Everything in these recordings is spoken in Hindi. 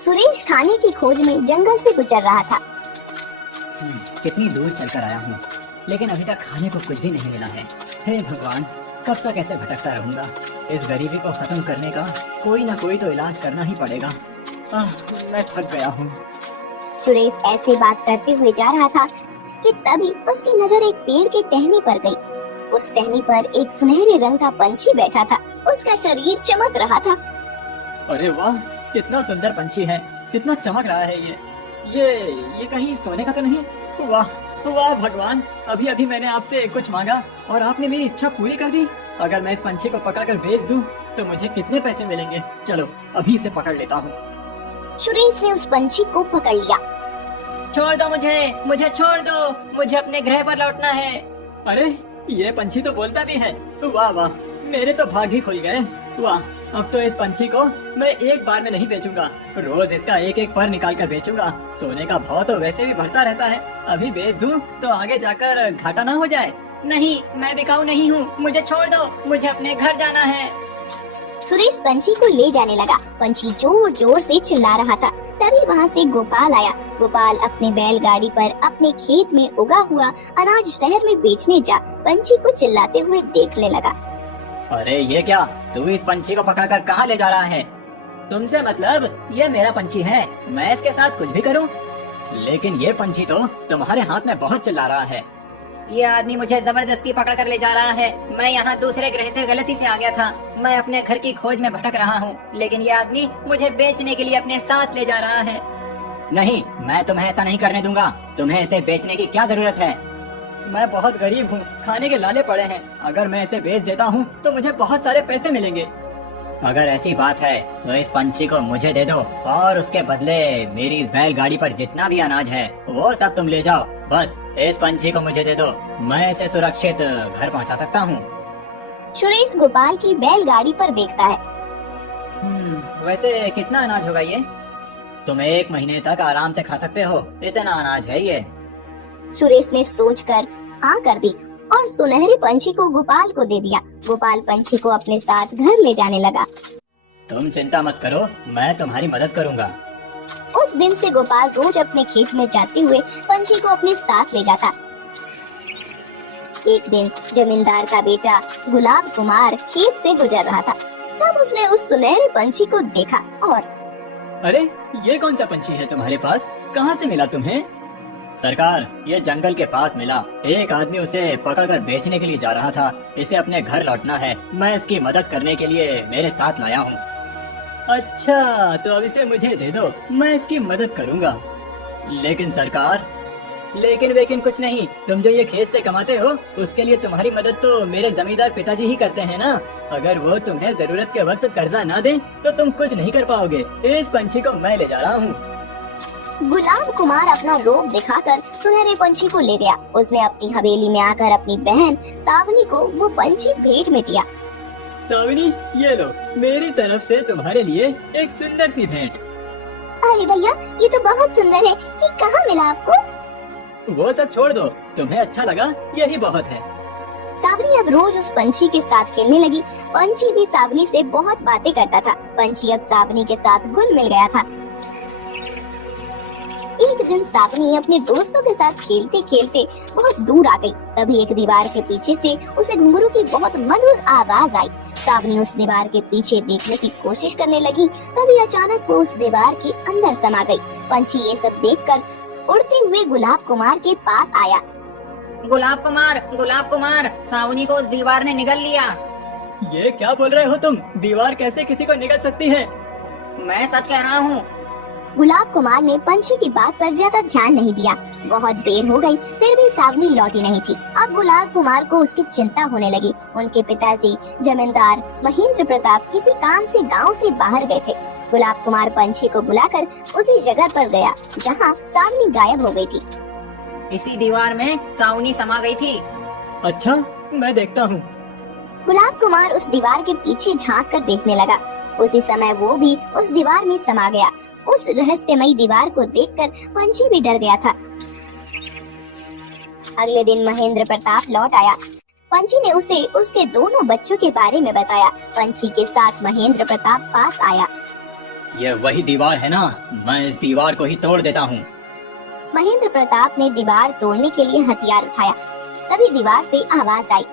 सुरेश खाने की खोज में जंगल से गुजर रहा था। कितनी दूर चलकर आया हूँ, लेकिन अभी तक खाने को कुछ भी नहीं मिला है। हे भगवान, कब तक ऐसे भटकता रहूंगा। इस गरीबी को खत्म करने का कोई ना कोई तो इलाज करना ही पड़ेगा। मैं थक गया हूँ। सुरेश ऐसे बात करते हुए जा रहा था कि तभी उसकी नजर एक पेड़ के टहनी पर गई। उस टहनी पर एक सुनहरे रंग का पंछी बैठा था। उसका शरीर चमक रहा था। अरे वाह, कितना सुंदर पंछी है, कितना चमक रहा है ये कहीं सोने का तो नहीं? वाह वाह भगवान, अभी अभी मैंने आपसे कुछ मांगा और आपने मेरी इच्छा पूरी कर दी। अगर मैं इस पंछी को पकड़कर बेच दूं तो मुझे कितने पैसे मिलेंगे? चलो अभी इसे पकड़ लेता हूँ। सुरेश ने उस पंछी को पकड़ लिया। छोड़ दो मुझे छोड़ दो, मुझे अपने ग्रह पर लौटना है। अरे ये पंछी तो बोलता भी है। वाह वाह, मेरे तो भाग ही खुल गए। वाह, अब तो इस पंछी को मैं एक बार में नहीं बेचूंगा, रोज इसका एक एक पर निकाल कर बेचूंगा। सोने का भाव तो वैसे भी बढ़ता रहता है, अभी बेच दूं तो आगे जाकर घाटा ना हो जाए। नहीं, मैं बिकाऊ नहीं हूँ, मुझे छोड़ दो, मुझे अपने घर जाना है। सुरेश पंछी को ले जाने लगा। पंछी जोर जोर से चिल्ला रहा था। तभी वहाँ से गोपाल आया। गोपाल अपने बैलगाड़ी पर अपने खेत में उगा हुआ अनाज शहर में बेचने जा पंछी को चिल्लाते हुए देखने लगा। अरे ये क्या, तू इस पंछी को पकड़कर कहाँ ले जा रहा है? तुमसे मतलब, ये मेरा पंछी है, मैं इसके साथ कुछ भी करूँ? लेकिन ये पंछी तो तुम्हारे हाथ में बहुत चिल्ला रहा है। ये आदमी मुझे जबरदस्ती पकड़ कर ले जा रहा है। मैं यहाँ दूसरे ग्रह से गलती से आ गया था। मैं अपने घर की खोज में भटक रहा हूँ, लेकिन ये आदमी मुझे बेचने के लिए अपने साथ ले जा रहा है। नहीं, मैं तुम्हें ऐसा नहीं करने दूंगा। तुम्हें इसे बेचने की क्या जरूरत है? मैं बहुत गरीब हूँ, खाने के लाले पड़े हैं। अगर मैं इसे बेच देता हूँ तो मुझे बहुत सारे पैसे मिलेंगे। अगर ऐसी बात है तो इस पंछी को मुझे दे दो और उसके बदले मेरी इस बैलगाड़ी पर जितना भी अनाज है वो सब तुम ले जाओ। बस इस पंछी को मुझे दे दो, मैं इसे सुरक्षित घर पहुंचा सकता हूं। सुरेश गोपाल की बैलगाड़ी पर देखता है। वैसे कितना अनाज होगा ये? तुम एक महीने तक आराम से खा सकते हो, इतना अनाज है ये। सुरेश ने सोचकर हाँ कर दी और सुनहरे पंछी को गोपाल को दे दिया। गोपाल पंछी को अपने साथ घर ले जाने लगा। तुम चिंता मत करो, मैं तुम्हारी मदद करूंगा। उस दिन से गोपाल रोज अपने खेत में जाते हुए पंछी को अपने साथ ले जाता। एक दिन जमींदार का बेटा गुलाब कुमार खेत से गुजर रहा था। तब उसने उस सुनहरे पंछी को देखा और अरे ये कौन सा पंछी है तुम्हारे पास? कहाँ से मिला तुम्हें? सरकार, ये जंगल के पास मिला। एक आदमी उसे पकड़कर बेचने के लिए जा रहा था। इसे अपने घर लौटना है, मैं इसकी मदद करने के लिए मेरे साथ लाया हूँ। अच्छा, तो अब इसे मुझे दे दो, मैं इसकी मदद करूँगा। लेकिन सरकार, लेकिन कुछ नहीं। तुम जो ये खेत से कमाते हो उसके लिए तुम्हारी मदद तो मेरे जमींदार पिताजी ही करते हैं ना। अगर वो तुम्हें जरूरत के वक्त कर्जा ना दें तो तुम कुछ नहीं कर पाओगे। इस पंछी को मैं ले जा रहा हूँ। गुलाब कुमार अपना रोब दिखाकर सुनहरे पंछी को ले गया। उसने अपनी हवेली में आकर अपनी बहन सावनी को वो पंछी भेंट में दिया। सावनी, ये लो, मेरी तरफ से तुम्हारे लिए एक सुंदर सी भेंट। अरे भैया, ये तो बहुत सुंदर है। ये कहाँ मिला आपको? वो सब छोड़ दो, तुम्हें अच्छा लगा यही बहुत है। सावनी अब रोज उस पंछी के साथ खेलने लगी। पंछी भी सावनी से बहुत बातें करता था। पंछी अब सावनी के साथ घुल मिल गया था। एक दिन सावनी अपने दोस्तों के साथ खेलते खेलते बहुत दूर आ गई। तभी एक दीवार के पीछे से उसे घुंघरू की बहुत मधुर आवाज आई। सावनी उस दीवार के पीछे देखने की कोशिश करने लगी। तभी अचानक वो उस दीवार के अंदर समा गई। पंछी ये सब देखकर उड़ते हुए गुलाब कुमार के पास आया। गुलाब कुमार, सावनी को उस दीवार ने निगल लिया। ये क्या बोल रहे हो तुम? दीवार कैसे किसी को निगल सकती है? मैं सच कह रहा हूँ। गुलाब कुमार ने पंछी की बात पर ज्यादा ध्यान नहीं दिया। बहुत देर हो गई, फिर भी सावनी लौटी नहीं थी। अब गुलाब कुमार को उसकी चिंता होने लगी। उनके पिताजी जमींदार महेंद्र प्रताप किसी काम से गांव से बाहर गए थे। गुलाब कुमार पंछी को बुलाकर उसी जगह पर गया जहां सावनी गायब हो गई थी। इसी दीवार में सावनी समा गई थी। अच्छा, मैं देखता हूँ। गुलाब कुमार उस दीवार के पीछे झांक कर देखने लगा। उसी समय वो भी उस दीवार में समा गया। उस रहस्यमयी दीवार को देखकर पंछी भी डर गया था। अगले दिन महेंद्र प्रताप लौट आया। पंछी ने उसे उसके दोनों बच्चों के बारे में बताया। पंछी के साथ महेंद्र प्रताप पास आया। ये वही दीवार है ना, मैं इस दीवार को ही तोड़ देता हूँ। महेंद्र प्रताप ने दीवार तोड़ने के लिए हथियार उठाया। तभी दीवार से आवाज आई,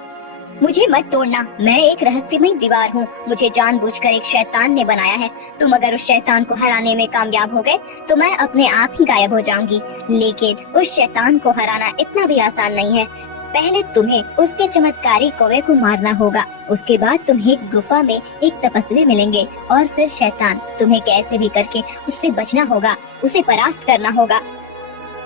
मुझे मत तोड़ना, मैं एक रहस्यमय दीवार हूँ। मुझे जानबूझकर एक शैतान ने बनाया है। तुम अगर उस शैतान को हराने में कामयाब हो गए तो मैं अपने आप ही गायब हो जाऊंगी। लेकिन उस शैतान को हराना इतना भी आसान नहीं है। पहले तुम्हें उसके चमत्कारी कौवे को मारना होगा। उसके बाद तुम्हें एक गुफा में एक तपस्वी मिलेंगे और फिर शैतान। तुम्हें कैसे भी करके उससे बचना होगा, उसे परास्त करना होगा।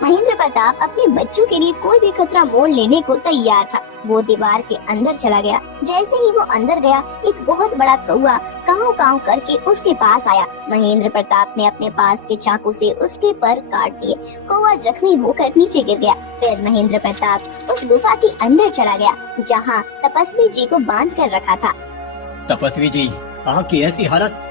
महेंद्र प्रताप अपने बच्चों के लिए कोई भी खतरा मोल लेने को तैयार था। वो दीवार के अंदर चला गया। जैसे ही वो अंदर गया, एक बहुत बड़ा कौवा काव काव करके उसके पास आया। महेंद्र प्रताप ने अपने पास के चाकू से उसके पर काट दिए। कौवा जख्मी होकर नीचे गिर गया। फिर महेंद्र प्रताप उस गुफा के अंदर चला गया जहाँ तपस्वी जी को बांध कर रखा था। तपस्वी जी, आपकी ऐसी हालत।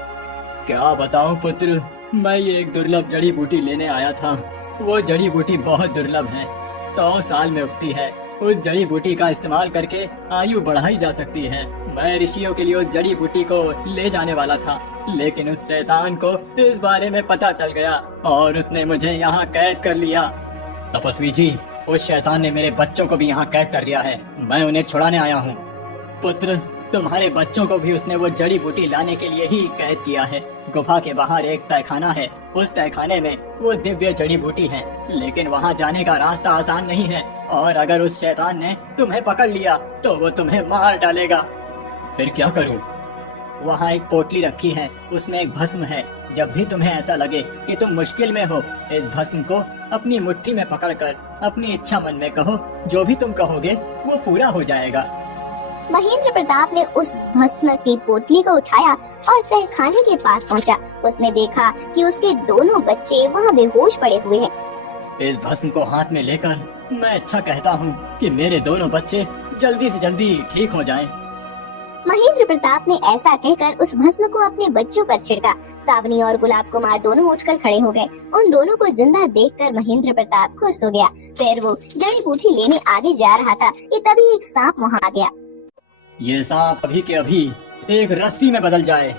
क्या बताऊं पुत्र, मैं ये एक दुर्लभ जड़ी बूटी लेने आया था। वो जड़ी बूटी बहुत दुर्लभ है, 100 साल में उगती है। उस जड़ी बूटी का इस्तेमाल करके आयु बढ़ाई जा सकती है। मैं ऋषियों के लिए उस जड़ी बूटी को ले जाने वाला था, लेकिन उस शैतान को इस बारे में पता चल गया और उसने मुझे यहाँ कैद कर लिया। तपस्वी जी, उस शैतान ने मेरे बच्चों को भी यहाँ कैद कर लिया है। मैं उन्हें छुड़ाने आया हूँ। पुत्र, तुम्हारे बच्चों को भी उसने वो जड़ी बूटी लाने के लिए ही कैद किया है। गुफा के बाहर एक तहखाना है। उस तहखाने में वो दिव्य जड़ी बूटी है, लेकिन वहाँ जाने का रास्ता आसान नहीं है। और अगर उस शैतान ने तुम्हें पकड़ लिया तो वो तुम्हें मार डालेगा। फिर क्या करूँ? वहाँ एक पोटली रखी है, उसमें एक भस्म है। जब भी तुम्हें ऐसा लगे कि तुम मुश्किल में हो, इस भस्म को अपनी मुट्ठी में पकड़कर अपनी इच्छा मन में कहो। जो भी तुम कहोगे वो पूरा हो जाएगा। महेंद्र प्रताप ने उस भस्म की पोटली को उठाया और तहखाने के पास पहुंचा। उसने देखा कि उसके दोनों बच्चे वहां बेहोश पड़े हुए हैं। इस भस्म को हाथ में लेकर मैं अच्छा कहता हूँ कि मेरे दोनों बच्चे जल्दी से जल्दी ठीक हो जाएं। महेंद्र प्रताप ने ऐसा कहकर उस भस्म को अपने बच्चों पर छिड़का। सावनी और गुलाब कुमार दोनों उठकर खड़े हो गए। उन दोनों को जिंदा देखकर महेंद्र प्रताप खुश हो गया। फिर वो जड़ी बूटी लेने आगे जा रहा था कि तभी एक सांप वहाँ आ गया। ये सांप अभी के अभी एक रस्सी में बदल जाए।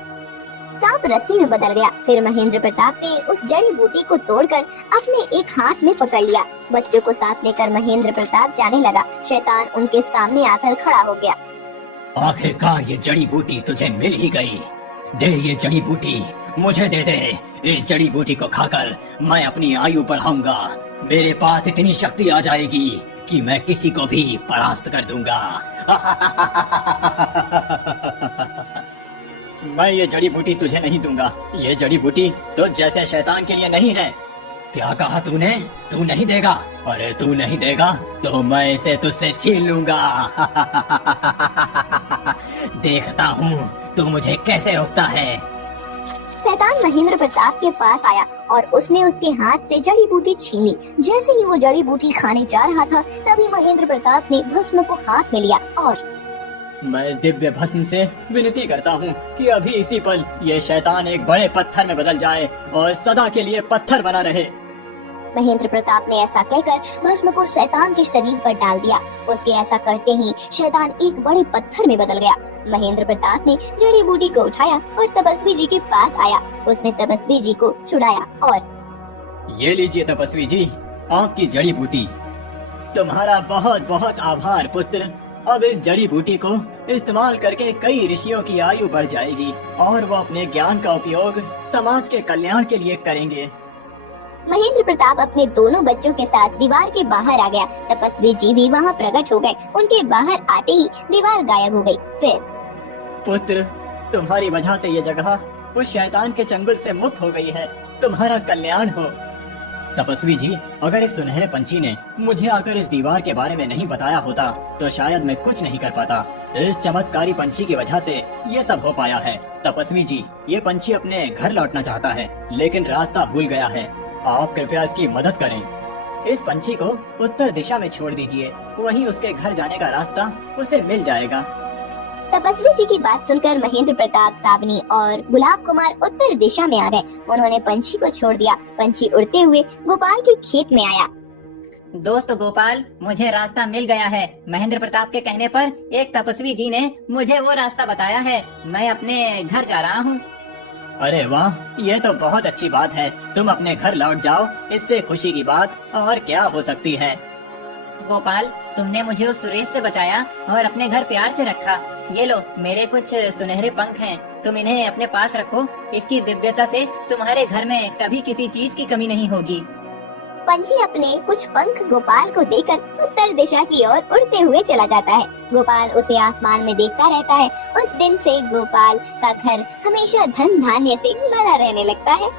सांप रस्सी में बदल गया। फिर महेंद्र प्रताप ने उस जड़ी बूटी को तोड़कर अपने एक हाथ में पकड़ लिया। बच्चों को साथ लेकर महेंद्र प्रताप जाने लगा। शैतान उनके सामने आकर खड़ा हो गया। आखिरकार ये जड़ी बूटी तुझे मिल ही गई। दे ये जड़ी बूटी, मुझे दे दे। इस जड़ी बूटी को खाकर मैं अपनी आयु बढ़ाऊंगा। मेरे पास इतनी शक्ति आ जाएगी कि मैं किसी को भी परास्त कर दूंगा। मैं ये जड़ी बूटी तुझे नहीं दूंगा। ये जड़ी बूटी तो जैसे शैतान के लिए नहीं है। क्या कहा तूने? तू नहीं देगा? अरे तू नहीं देगा तो मैं इसे तुझसे छीन लूंगा। देखता हूँ तू मुझे कैसे रोकता है। शैतान महेंद्र प्रताप के पास आया और उसने उसके हाथ से जड़ी बूटी छीन ली। जैसे ही वो जड़ी बूटी खाने जा रहा था, तभी महेंद्र प्रताप ने भस्म को हाथ में लिया और मैं इस दिव्य भस्म से विनती करता हूँ कि अभी इसी पल ये शैतान एक बड़े पत्थर में बदल जाए और सदा के लिए पत्थर बना रहे। महेंद्र प्रताप ने ऐसा कहकर भस्म को शैतान के शरीर पर डाल दिया। उसके ऐसा करते ही शैतान एक बड़े पत्थर में बदल गया। महेंद्र प्रताप ने जड़ी बूटी को उठाया और तपस्वी जी के पास आया। उसने तपस्वी जी को छुड़ाया और ये लीजिए तपस्वी जी, आपकी जड़ी बूटी। तुम्हारा बहुत बहुत आभार पुत्र। अब इस जड़ी बूटी को इस्तेमाल करके कई ऋषियों की आयु बढ़ जाएगी और वो अपने ज्ञान का उपयोग समाज के कल्याण के लिए करेंगे। महेंद्र प्रताप अपने दोनों बच्चों के साथ दीवार के बाहर आ गया। तपस्वी जी भी वहाँ प्रकट हो गए। उनके बाहर आते ही दीवार गायब हो गई। फिर पुत्र, तुम्हारी वजह से ये जगह उस शैतान के चंगुल से मुक्त हो गई है। तुम्हारा कल्याण हो। तपस्वी जी, अगर इस सुनहरे पंछी ने मुझे आकर इस दीवार के बारे में नहीं बताया होता तो शायद मैं कुछ नहीं कर पाता। इस चमत्कारी पंछी की वजह से ये सब हो पाया है। तपस्वी जी, ये पंछी अपने घर लौटना चाहता है लेकिन रास्ता भूल गया है। आप कृपया इसकी मदद करें। इस पंछी को उत्तर दिशा में छोड़ दीजिए, वहीं उसके घर जाने का रास्ता उसे मिल जाएगा। तपस्वी जी की बात सुनकर महेंद्र प्रताप, सावनी और गुलाब कुमार उत्तर दिशा में आ गए। उन्होंने पंछी को छोड़ दिया। पंछी उड़ते हुए गोपाल के खेत में आया। दोस्त गोपाल, मुझे रास्ता मिल गया है। महेंद्र प्रताप के कहने पर एक तपस्वी जी ने मुझे वो रास्ता बताया है। मैं अपने घर जा रहा हूँ। अरे वाह, ये तो बहुत अच्छी बात है। तुम अपने घर लौट जाओ, इससे खुशी की बात और क्या हो सकती है। गोपाल, तुमने मुझे उस सुरेश से बचाया और अपने घर प्यार से रखा। ये लो, मेरे कुछ सुनहरे पंख हैं, तुम इन्हें अपने पास रखो। इसकी दिव्यता से तुम्हारे घर में कभी किसी चीज की कमी नहीं होगी। पंछी अपने कुछ पंख गोपाल को देकर उत्तर दिशा की ओर उड़ते हुए चला जाता है। गोपाल उसे आसमान में देखता रहता है। उस दिन से गोपाल का घर हमेशा धन धान्य से भरा रहने लगता है।